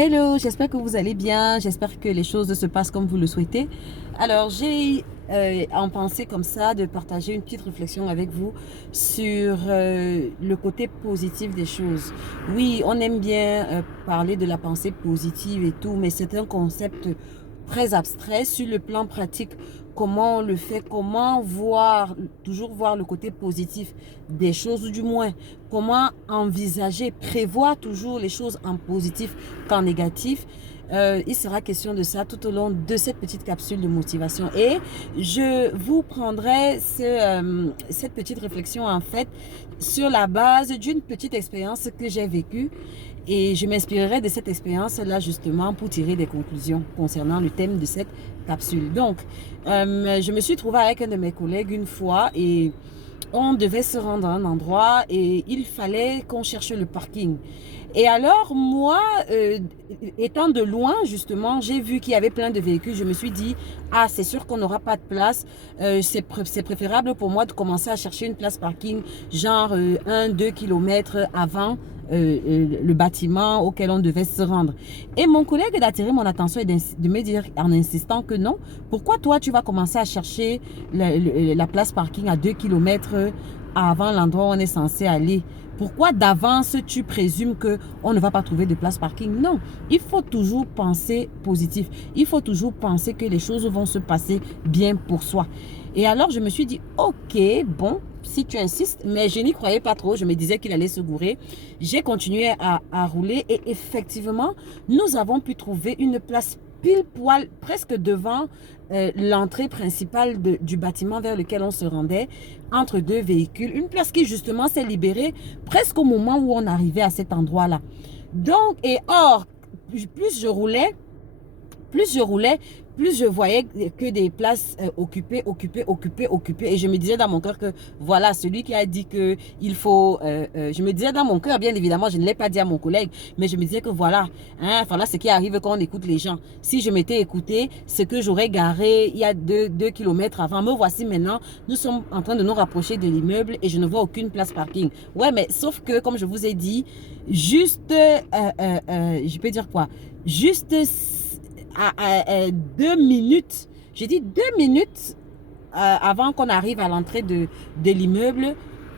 Hello, j'espère que vous allez bien, j'espère que les choses se passent comme vous le souhaitez. Alors, j'ai en pensée comme ça de partager une petite réflexion avec vous sur le côté positif des choses. Oui, on aime bien parler de la pensée positive et tout, mais c'est un concept très abstrait sur le plan pratique. Comment on le fait, comment voir, toujours voir le côté positif des choses, ou du moins, comment envisager, prévoir toujours les choses en positif qu'en négatif. Il sera question de ça tout au long de cette petite capsule de motivation. Et je vous prendrai cette petite réflexion en fait sur la base d'une petite expérience que j'ai vécue. Et je m'inspirerai de cette expérience-là justement pour tirer des conclusions concernant le thème de cette capsule. Donc, je me suis trouvée avec un de mes collègues une fois et on devait se rendre à un endroit et il fallait qu'on cherche le parking. Et alors, moi, étant de loin, justement, j'ai vu qu'il y avait plein de véhicules. Je me suis dit, ah, c'est sûr qu'on n'aura pas de place. C'est préférable pour moi de commencer à chercher une place parking, genre 1-2 kilomètres avant le bâtiment auquel on devait se rendre. Et mon collègue d'attirer mon attention et de me dire en insistant que non, pourquoi toi tu vas commencer à chercher la place parking à 2 kilomètres avant l'endroit où on est censé aller? Pourquoi d'avance tu présumes qu'on ne va pas trouver de place parking? Non, il faut toujours penser positif. Il faut toujours penser que les choses vont se passer bien pour soi. Et alors je me suis dit, ok, bon, si tu insistes, mais je n'y croyais pas trop. Je me disais qu'il allait se gourer. J'ai continué à rouler et effectivement, nous avons pu trouver une place pile poil, presque devant l'entrée principale du bâtiment vers lequel on se rendait, entre deux véhicules. Une place qui justement s'est libérée presque au moment où on arrivait à cet endroit-là. Donc, et or, plus je roulais, plus je roulais, plus je voyais que des places occupées. Et je me disais dans mon cœur que voilà, celui qui a dit que il faut... je me disais dans mon cœur, bien évidemment, je ne l'ai pas dit à mon collègue, mais je me disais que voilà, hein, voilà ce qui arrive quand on écoute les gens. Si je m'étais écouté, ce que j'aurais garé il y a 2 kilomètres avant, me voici maintenant, nous sommes en train de nous rapprocher de l'immeuble et je ne vois aucune place parking. Ouais, mais sauf que, comme je vous ai dit, juste, je peux dire quoi? Juste à 2 minutes, j'ai dit 2 minutes avant qu'on arrive à l'entrée de l'immeuble,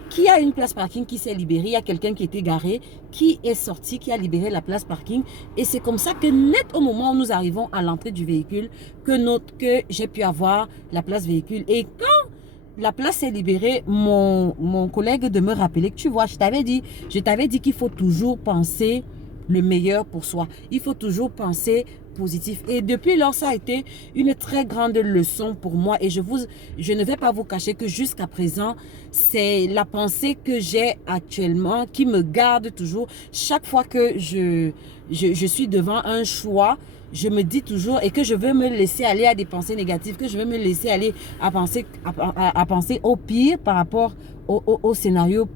qui a une place parking qui s'est libérée. Il y a quelqu'un qui était garé, qui est sorti, qui a libéré la place parking. Et c'est comme ça que net au moment où nous arrivons à l'entrée du véhicule, que j'ai pu avoir la place véhicule. Et quand la place est libérée, mon collègue de me rappeler que tu vois, je t'avais dit qu'il faut toujours penser le meilleur pour soi. Il faut toujours penser positif. Et depuis lors, ça a été une très grande leçon pour moi. Et je ne vais pas vous cacher que jusqu'à présent, c'est la pensée que j'ai actuellement qui me garde toujours. Chaque fois que je suis devant un choix, je me dis toujours et que je veux me laisser aller à des pensées négatives, que je veux me laisser aller à penser au pire par rapport au scénario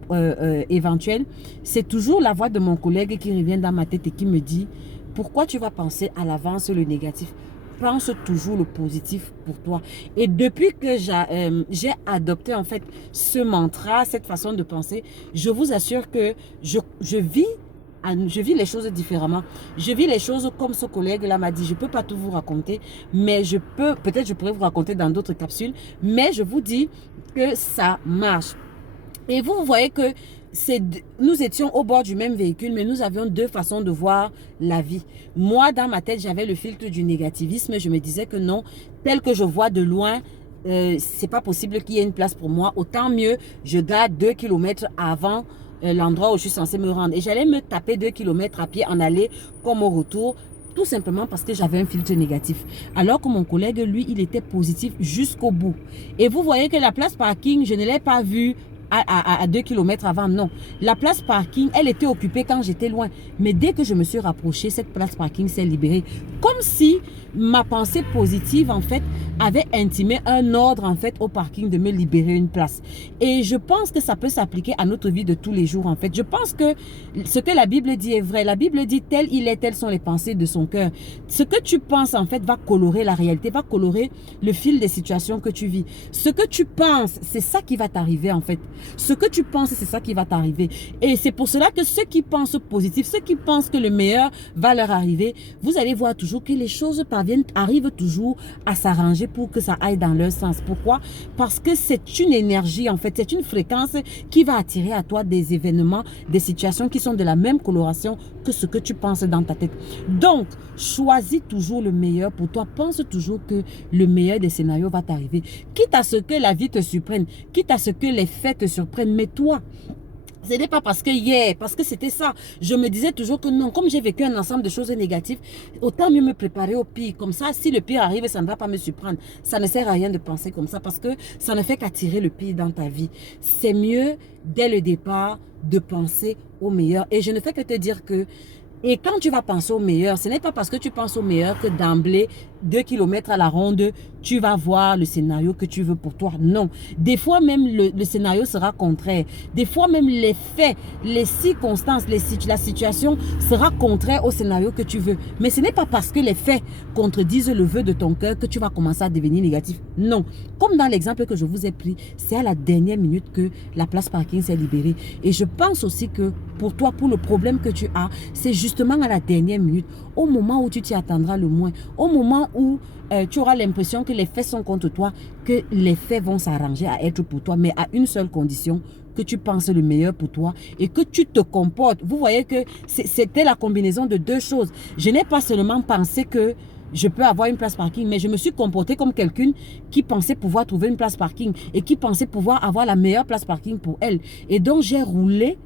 éventuel. C'est toujours la voix de mon collègue qui revient dans ma tête et qui me dit: pourquoi tu vas penser à l'avance le négatif? Pense toujours le positif pour toi. Et depuis que j'ai adopté en fait ce mantra, cette façon de penser, je vous assure que je vis les choses différemment. Je vis les choses comme ce collègue-là m'a dit. Je ne peux pas tout vous raconter, mais peut-être je pourrais vous raconter dans d'autres capsules, mais je vous dis que ça marche. Et vous voyez que nous étions au bord du même véhicule, mais nous avions deux façons de voir la vie. Moi, dans ma tête, j'avais le filtre du négativisme. Je me disais que non, tel que je vois de loin, c'est pas possible qu'il y ait une place pour moi. Autant mieux, je garde 2 kilomètres avant l'endroit où je suis censée me rendre. Et j'allais me taper 2 kilomètres à pied en aller comme au retour. Tout simplement parce que j'avais un filtre négatif. Alors que mon collègue, lui, il était positif jusqu'au bout. Et vous voyez que la place parking, je ne l'ai pas vue à 2 kilomètres avant, non. La place parking, elle était occupée quand j'étais loin. Mais dès que je me suis rapprochée, cette place parking s'est libérée. Comme si ma pensée positive, en fait, avait intimé un ordre, en fait, au parking de me libérer une place. Et je pense que ça peut s'appliquer à notre vie de tous les jours, en fait. Je pense que ce que la Bible dit est vrai. La Bible dit, tel il est, telles sont les pensées de son cœur. Ce que tu penses, en fait, va colorer la réalité, va colorer le fil des situations que tu vis. Ce que tu penses, c'est ça qui va t'arriver, en fait. Ce que tu penses, c'est ça qui va t'arriver. Et c'est pour cela que ceux qui pensent positif, ceux qui pensent que le meilleur va leur arriver, vous allez voir toujours que les choses arrivent toujours à s'arranger pour que ça aille dans leur sens. Pourquoi? Parce que c'est une énergie, en fait, c'est une fréquence qui va attirer à toi des événements, des situations qui sont de la même coloration que ce que tu penses dans ta tête. Donc, choisis toujours le meilleur pour toi. Pense toujours que le meilleur des scénarios va t'arriver. Quitte à ce que la vie te surprenne, quitte à ce que les faits te surprennent, mais toi, ce n'est pas parce que hier, parce que c'était ça. Je me disais toujours que non, comme j'ai vécu un ensemble de choses négatives, autant mieux me préparer au pire. Comme ça, si le pire arrive, ça ne va pas me surprendre. Ça ne sert à rien de penser comme ça parce que ça ne fait qu'attirer le pire dans ta vie. C'est mieux, dès le départ, de penser au meilleur. Et je ne fais que te dire que et quand tu vas penser au meilleur, ce n'est pas parce que tu penses au meilleur que d'emblée, 2 kilomètres à la ronde, tu vas voir le scénario que tu veux pour toi. Non. Des fois même, le scénario sera contraire. Des fois même, les faits, les circonstances, la situation sera contraire au scénario que tu veux. Mais ce n'est pas parce que les faits contredisent le vœu de ton cœur que tu vas commencer à devenir négatif. Non. Comme dans l'exemple que je vous ai pris, c'est à la dernière minute que la place parking s'est libérée. Et je pense aussi que pour toi, pour le problème que tu as, c'est justement à la dernière minute, au moment où tu t'y attendras le moins, au moment où tu auras l'impression que les faits sont contre toi, que les faits vont s'arranger à être pour toi, mais à une seule condition, que tu penses le meilleur pour toi et que tu te comportes. Vous voyez que c'était la combinaison de deux choses. Je n'ai pas seulement pensé que je peux avoir une place parking, mais je me suis comportée comme quelqu'un qui pensait pouvoir trouver une place parking et qui pensait pouvoir avoir la meilleure place parking pour elle. Et donc, j'ai roulé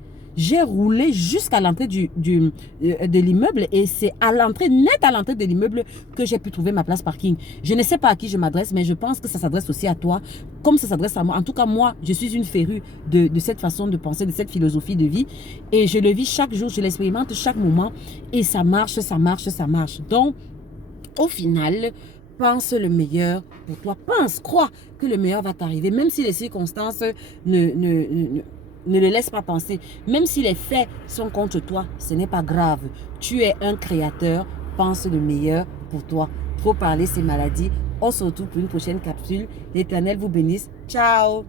jusqu'à l'entrée de l'immeuble et c'est à l'entrée, net à l'entrée de l'immeuble que j'ai pu trouver ma place parking. Je ne sais pas à qui je m'adresse, mais je pense que ça s'adresse aussi à toi, comme ça s'adresse à moi. En tout cas, moi, je suis une férue de cette façon de penser, de cette philosophie de vie et je le vis chaque jour, je l'expérimente chaque moment et ça marche, ça marche, ça marche. Donc, au final, pense le meilleur pour toi. Pense, crois que le meilleur va t'arriver, même si les circonstances ne le laisse pas penser. Même si les faits sont contre toi, ce n'est pas grave. Tu es un créateur. Pense le meilleur pour toi. Trop parler, c'est maladie. On se retrouve pour une prochaine capsule. L'Éternel vous bénisse. Ciao.